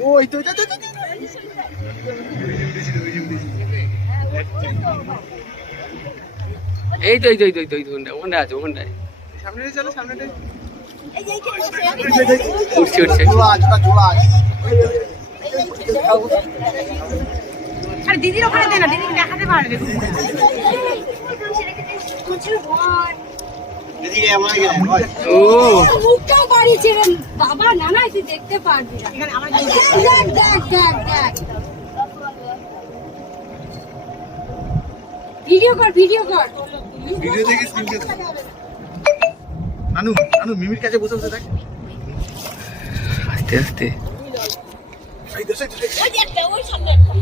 ওই তো এই তো ওখানটা আছে ওখানটায় সামনে চলো সামনে উঠছে উঠছে আর দিদির ওখানে দে না, দিদি দেখাতে পারবে। ও মুখটাও বাড়িয়েছে বাবা, না না তুই দেখতে পারবি না। এখানে আমার দেখ দেখ ভিডিও কর ভিডিও দেখে স্ক্রিনশট আনু মিমির কাছে বসে বসে দেখ আস্তে আস্তে এই দেখ ওই একটা ওই সামনে একটা